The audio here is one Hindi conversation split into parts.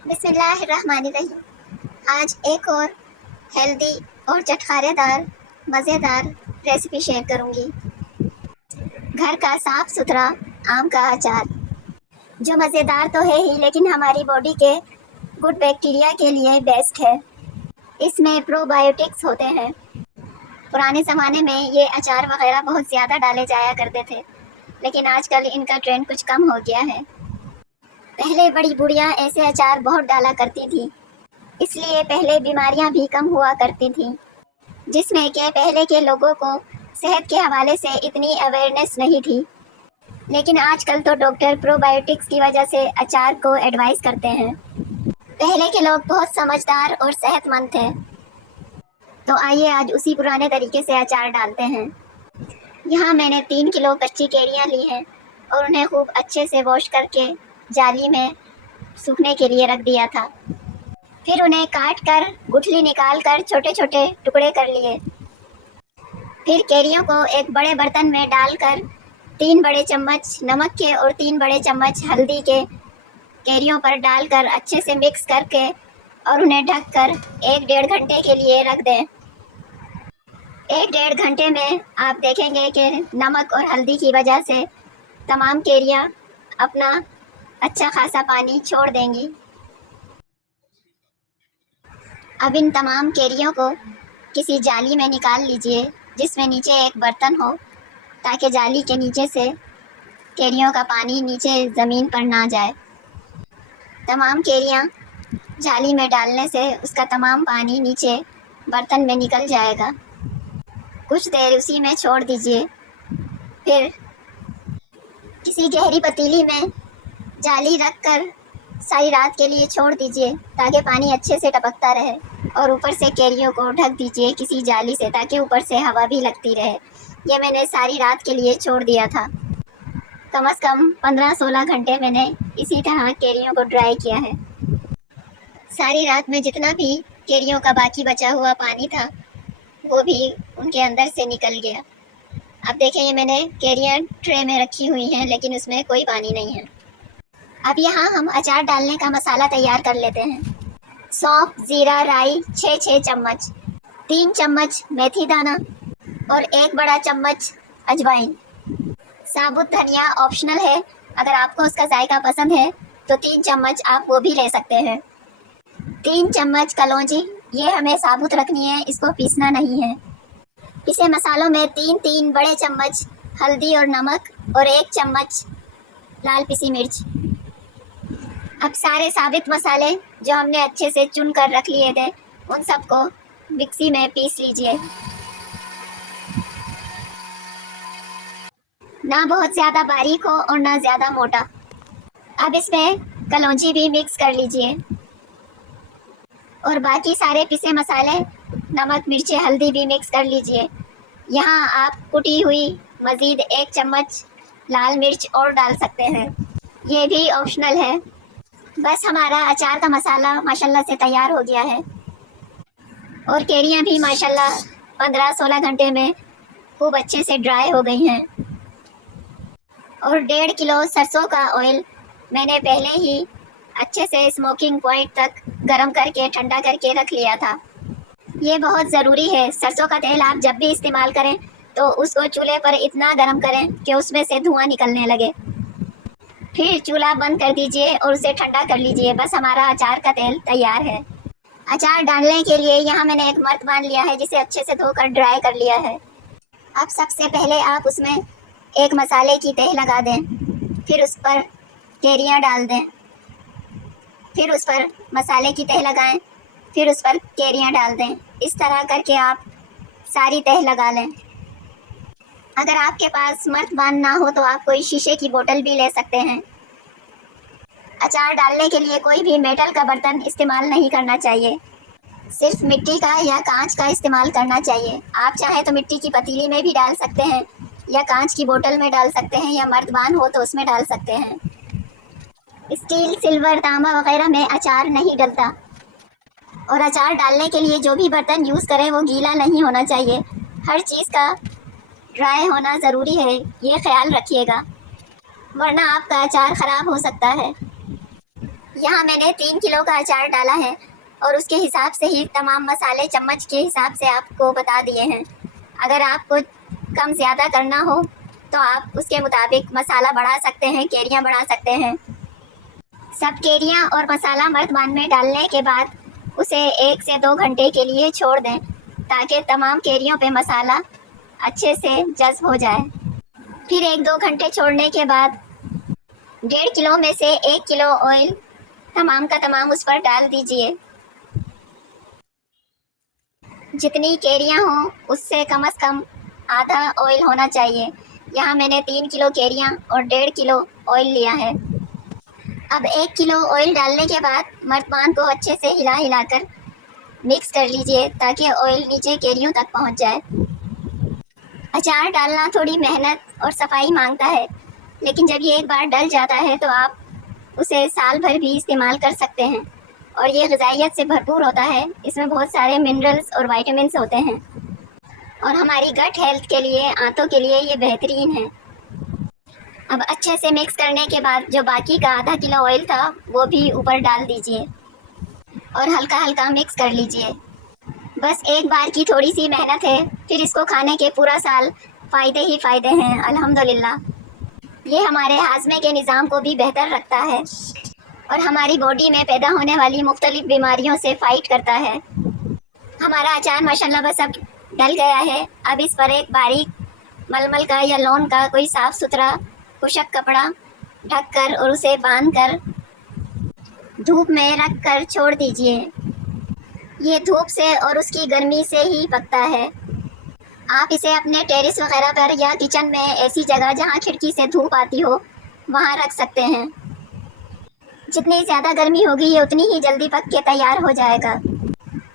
बिस्मिल्लाहिर्रहमानिर्रहीम। आज एक और हेल्दी और चटखारेदार मज़ेदार रेसिपी शेयर करूंगी। घर का साफ सुथरा आम का अचार, जो मज़ेदार तो है ही लेकिन हमारी बॉडी के गुड बैक्टीरिया के लिए बेस्ट है। इसमें प्रोबायोटिक्स होते हैं। पुराने ज़माने में ये अचार वगैरह बहुत ज़्यादा डाले जाया करते थे, लेकिन आजकल इनका ट्रेंड कुछ कम हो गया है। पहले बड़ी बुढ़ियाँ ऐसे अचार बहुत डाला करती थी, इसलिए पहले बीमारियां भी कम हुआ करती थीं, जिसमें कि पहले के लोगों को सेहत के हवाले से इतनी अवेयरनेस नहीं थी। लेकिन आजकल तो डॉक्टर प्रोबायोटिक्स की वजह से अचार को एडवाइस करते हैं। पहले के लोग बहुत समझदार और सेहतमंद थे, तो आइए आज उसी पुराने तरीके से अचार डालते हैं। यहाँ मैंने 3 किलो कच्ची कैरियाँ ली हैं और उन्हें खूब अच्छे से वॉश करके जाली में सूखने के लिए रख दिया था। फिर उन्हें काट कर गुठली निकाल कर छोटे छोटे टुकड़े कर लिए। फिर कैरियों को एक बड़े बर्तन में डालकर 3 बड़े चम्मच नमक के और 3 बड़े चम्मच हल्दी के कैरियों पर डालकर अच्छे से मिक्स करके और उन्हें ढककर 1-1.5 घंटे के लिए रख दें। 1-1.5 घंटे में आप देखेंगे कि नमक और हल्दी की वजह से तमाम कैरियाँ अपना अच्छा खासा पानी छोड़ देंगी। अब इन तमाम कैरियों को किसी जाली में निकाल लीजिए, जिसमें नीचे एक बर्तन हो, ताकि जाली के नीचे से कैरियों का पानी नीचे ज़मीन पर ना जाए। तमाम कैरियाँ जाली में डालने से उसका तमाम पानी नीचे बर्तन में निकल जाएगा। कुछ देर उसी में छोड़ दीजिए। फिर किसी गहरी पतीली में जाली रखकर सारी रात के लिए छोड़ दीजिए, ताकि पानी अच्छे से टपकता रहे, और ऊपर से कैरियों को ढक दीजिए किसी जाली से, ताकि ऊपर से हवा भी लगती रहे। ये मैंने सारी रात के लिए छोड़ दिया था। कम से कम 15-16 घंटे मैंने इसी तरह कैरियों को ड्राई किया है। सारी रात में जितना भी कैरियों का बाकी बचा हुआ पानी था, वो भी उनके अंदर से निकल गया। अब देखें, ये मैंने कैरियाँ ट्रे में रखी हुई हैं, लेकिन उसमें कोई पानी नहीं है। अब यहाँ हम अचार डालने का मसाला तैयार कर लेते हैं। सौंफ, जीरा, राई 6-6 चम्मच, 3 चम्मच मेथी दाना और 1 बड़ा चम्मच अजवाइन। साबुत धनिया ऑप्शनल है, अगर आपको उसका जायका पसंद है तो 3 चम्मच आप वो भी ले सकते हैं। 3 चम्मच कलौंजी, ये हमें साबुत रखनी है, इसको पीसना नहीं है। पिसे मसालों में 3-3 बड़े चम्मच हल्दी और नमक और 1 चम्मच लाल पिसी मिर्च। अब सारे साबित मसाले जो हमने अच्छे से चुन कर रख लिए थे, उन सबको मिक्सी में पीस लीजिए। ना बहुत ज़्यादा बारीक हो और ना ज़्यादा मोटा। अब इसमें कलौंजी भी मिक्स कर लीजिए और बाकी सारे पिसे मसाले, नमक, मिर्ची, हल्दी भी मिक्स कर लीजिए। यहाँ आप कुटी हुई मज़ीद 1 चम्मच लाल मिर्च और डाल सकते हैं, ये भी ऑप्शनल है। बस हमारा अचार का मसाला माशाल्लाह से तैयार हो गया है और कैरियाँ भी माशाल्लाह 15-16 घंटे में खूब अच्छे से ड्राई हो गई हैं। और 1.5 किलो सरसों का ऑयल मैंने पहले ही अच्छे से स्मोकिंग पॉइंट तक गर्म करके ठंडा करके रख लिया था। ये बहुत ज़रूरी है। सरसों का तेल आप जब भी इस्तेमाल करें तो उसको चूल्हे पर इतना गर्म करें कि उसमें से धुआं निकलने लगे। फिर चूल्हा बंद कर दीजिए और उसे ठंडा कर लीजिए। बस हमारा अचार का तेल तैयार है। अचार डालने के लिए यहाँ मैंने एक मर्तबान लिया है, जिसे अच्छे से धोकर ड्राई कर लिया है। अब सबसे पहले आप उसमें एक मसाले की तह लगा दें, फिर उस पर कैरियाँ डाल दें, फिर उस पर मसाले की तह लगाएं, फिर उस पर कैरियाँ डाल दें। इस तरह करके आप सारी तह लगा लें। अगर आपके पास मर्तबान ना हो तो आप कोई शीशे की बोतल भी ले सकते हैं। अचार डालने के लिए कोई भी मेटल का बर्तन इस्तेमाल नहीं करना चाहिए, सिर्फ मिट्टी का या कांच का इस्तेमाल करना चाहिए। आप चाहें तो मिट्टी की पतीली में भी डाल सकते हैं, या कांच की बोतल में डाल सकते हैं, या मर्तबान हो तो उसमें डाल सकते हैं। स्टील, सिल्वर, तांबा वगैरह में अचार नहीं डलता। और अचार डालने के लिए जो भी बर्तन यूज़ करें वो गीला नहीं होना चाहिए। हर चीज़ का ड्राई होना ज़रूरी है, ये ख्याल रखिएगा, वरना आपका अचार ख़राब हो सकता है। यहाँ मैंने 3 किलो का अचार डाला है और उसके हिसाब से ही तमाम मसाले चम्मच के हिसाब से आपको बता दिए हैं। अगर आपको कम ज़्यादा करना हो तो आप उसके मुताबिक मसाला बढ़ा सकते हैं, केरियाँ बढ़ा सकते हैं। सब केरियाँ और मसाला मर्तबान में डालने के बाद उसे 1 से 2 घंटे के लिए छोड़ दें ताकि तमाम केरियों पे मसाला अच्छे से जज़्ब हो जाए। फिर 1-2 घंटे छोड़ने के बाद 1.5 किलो में से 1 किलो ऑयल तमाम का तमाम उस पर डाल दीजिए। जितनी केरियाँ हों उससे कम से कम आधा ऑयल होना चाहिए। यहाँ मैंने 3 किलो केरियाँ और 1.5 किलो ऑयल लिया है। अब 1 किलो ऑयल डालने के बाद मर्तबान को अच्छे से हिला हिलाकर मिक्स कर लीजिए ताकि ऑयल नीचे केरियों तक पहुँच जाए। अचार डालना थोड़ी मेहनत और सफाई मांगता है, लेकिन जब ये एक बार डल जाता है तो आप उसे साल भर भी इस्तेमाल कर सकते हैं और ये ग़िज़ाइयत से भरपूर होता है। इसमें बहुत सारे मिनरल्स और विटामिन्स होते हैं और हमारी गट हेल्थ के लिए, आंतों के लिए ये बेहतरीन है। अब अच्छे से मिक्स करने के बाद जो बाकी का आधा किलो ऑयल था वो भी ऊपर डाल दीजिए और हल्का हल्का मिक्स कर लीजिए। बस एक बार की थोड़ी सी मेहनत है, फिर इसको खाने के पूरा साल फ़ायदे ही फ़ायदे हैं अल्हम्दुलिल्लाह। ये हमारे हाजमे के निज़ाम को भी बेहतर रखता है और हमारी बॉडी में पैदा होने वाली मुख्तलिफ बीमारियों से फ़ाइट करता है। हमारा अचार माशाल्लाह बस अब डल गया है। अब इस पर एक बारीक मलमल का या लॉन का कोई साफ़ सुथरा खुशक कपड़ा ढककर और उसे बांधकर धूप में रख कर छोड़ दीजिए। ये धूप से और उसकी गर्मी से ही पकता है। आप इसे अपने टेरेस वगैरह पर या किचन में ऐसी जगह जहाँ खिड़की से धूप आती हो वहाँ रख सकते हैं। जितनी ज़्यादा गर्मी होगी ये उतनी ही जल्दी पक के तैयार हो जाएगा।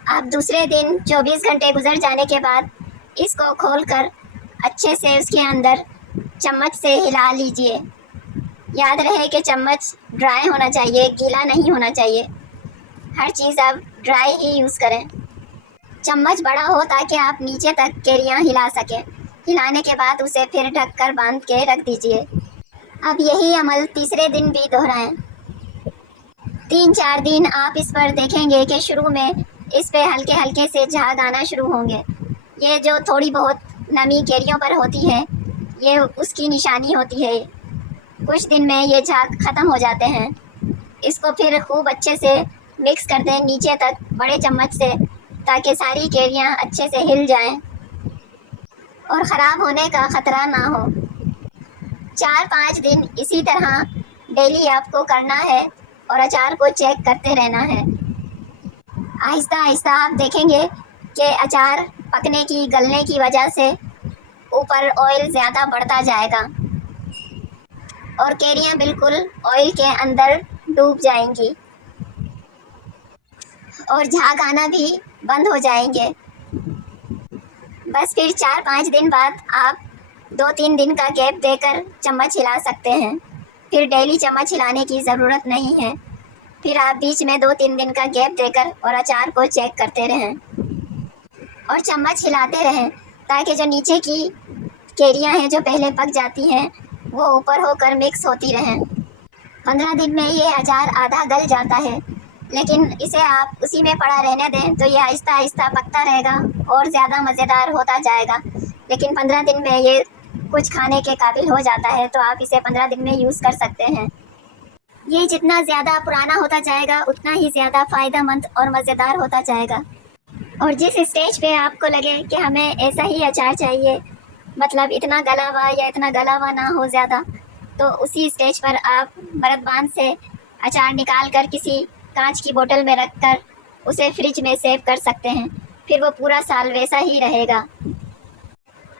आप दूसरे दिन 24 घंटे गुजर जाने के बाद इसको खोलकर अच्छे से उसके अंदर चम्मच से हिला लीजिए। याद रहे कि चम्मच ड्राई होना चाहिए, गीला नहीं होना चाहिए। हर चीज़ आप ड्राई ही यूज़ करें। चम्मच बड़ा हो ताकि आप नीचे तक केरियाँ हिला सकें। हिलाने के बाद उसे फिर ढककर बांध के रख दीजिए। अब यही अमल तीसरे दिन भी दोहराएं। 3-4 दिन आप इस पर देखेंगे कि शुरू में इस पे हल्के हल्के से झाग आना शुरू होंगे। ये जो थोड़ी बहुत नमी केरियों पर होती है ये उसकी निशानी होती है। कुछ दिन में ये झाग ख़त्म हो जाते हैं। इसको फिर खूब अच्छे से मिक्स कर दें नीचे तक बड़े चम्मच से ताकि सारी केरियाँ अच्छे से हिल जाएं और ख़राब होने का ख़तरा ना हो। 4-5 दिन इसी तरह डेली आपको करना है और अचार को चेक करते रहना है। आहिस्ता आहिस्ता आप देखेंगे कि अचार पकने की, गलने की वजह से ऊपर ऑयल ज़्यादा बढ़ता जाएगा और केरियाँ बिल्कुल ऑयल के अंदर डूब जाएंगी और झाग आना भी बंद हो जाएंगे। बस फिर 4-5 दिन बाद आप 2-3 दिन का गैप देकर चम्मच हिला सकते हैं। फिर डेली चम्मच हिलाने की ज़रूरत नहीं है। फिर आप बीच में 2-3 दिन का गैप देकर और अचार को चेक करते रहें और चम्मच हिलाते रहें ताकि जो नीचे की केरियाँ हैं जो पहले पक जाती हैं वो ऊपर होकर मिक्स होती रहें। 15 दिन में ये अचार आधा गल जाता है, लेकिन इसे आप उसी में पड़ा रहने दें तो ये आहिस्ता आहिस्ता पकता रहेगा और ज़्यादा मज़ेदार होता जाएगा। लेकिन 15 दिन में ये कुछ खाने के काबिल हो जाता है तो आप इसे 15 दिन में यूज़ कर सकते हैं। ये जितना ज़्यादा पुराना होता जाएगा उतना ही ज़्यादा फ़ायदेमंद और मज़ेदार होता जाएगा। और जिस स्टेज पे आपको लगे कि हमें ऐसा ही अचार चाहिए, मतलब इतना गला हुआ या इतना गला हुआ ना हो ज़्यादा, तो उसी स्टेज पर आप बरदबान से अचार निकाल कर किसी कांच की बोतल में रख कर उसे फ्रिज में सेव कर सकते हैं। फिर वो पूरा साल वैसा ही रहेगा।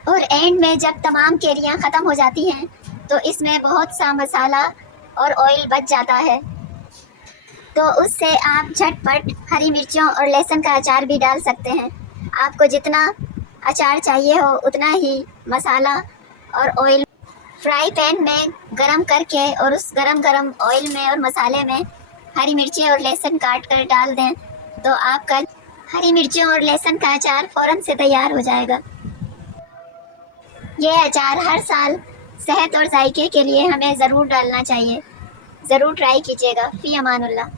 और एंड में जब तमाम केरियाँ ख़त्म हो जाती हैं तो इसमें बहुत सा मसाला और ऑयल बच जाता है, तो उससे आप झटपट हरी मिर्चों और लहसुन का अचार भी डाल सकते हैं। आपको जितना अचार चाहिए हो उतना ही मसाला और ऑयल फ्राई पैन में गरम करके और उस गरम ऑयल में और मसाले में हरी मिर्चें और लहसुन काट कर डाल दें तो आपका हरी मिर्चों और लहसुन का अचार फ़ौरन से तैयार हो जाएगा। ये अचार हर साल सेहत और जायके के लिए हमें ज़रूर डालना चाहिए। ज़रूर ट्राई कीजिएगा। फ़ी अमानुल्लाह।